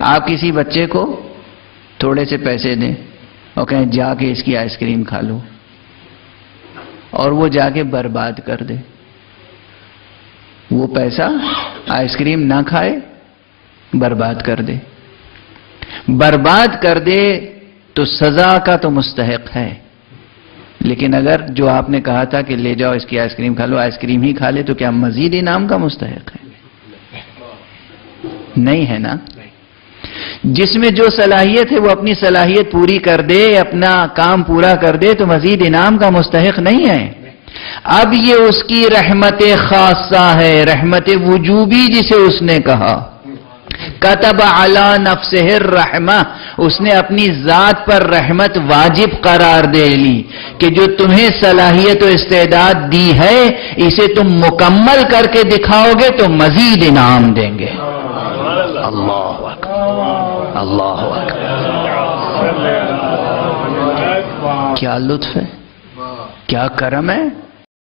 آپ کسی بچے کو تھوڑے سے پیسے دیں اور کہیں جا کے اس کی آئس کریم کھا لو، اور وہ جا کے برباد کر دے، وہ پیسہ آئس کریم نہ کھائے، برباد کر دے، برباد کر دے تو سزا کا تو مستحق ہے، لیکن اگر جو آپ نے کہا تھا کہ لے جاؤ اس کی آئس کریم کھا لو، آئس کریم ہی کھا لے تو کیا مزید انعام کا مستحق ہے؟ نہیں ہے نا۔ جس میں جو صلاحیت ہے وہ اپنی صلاحیت پوری کر دے، اپنا کام پورا کر دے تو مزید انعام کا مستحق نہیں ہے۔ اب یہ اس کی رحمت خاصہ ہے، رحمت وجوبی جسے اس نے کہا، کتب علی نفسہ الرحمہ، اس نے اپنی ذات پر رحمت واجب قرار دے لی کہ جو تمہیں صلاحیت و استعداد دی ہے اسے تم مکمل کر کے دکھاؤ گے تو مزید انعام دیں گے۔ اللہ اکبر، اللہ اکبر، کیا لطف ہے، کیا کرم ہے۔